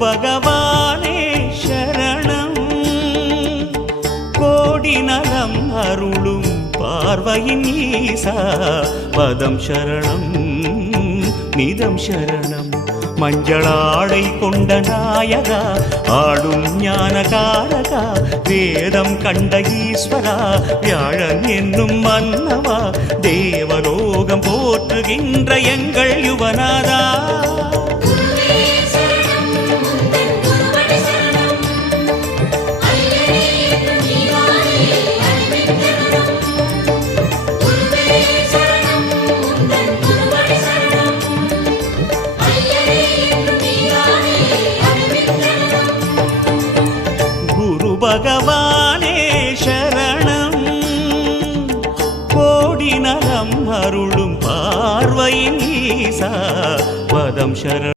பகவானே சரணம். கோடி நலம் அருளும் பார்வையின் ஈசா பதம் சரணம் நிதம் சரணம். மஞ்சளாடை கொண்ட நாயகா ஆடும் ஞானகாரகா வேதம் கண்ட ஈஸ்வரா வியாழன் என்னும் மன்னவா தேவலோகம் போற்றுகின்ற எங்கள் யுவனாதா. பகவானே சரணம். கோடி நலம் அருளும் பார்வையின் ஈசா பதம் சரணம்.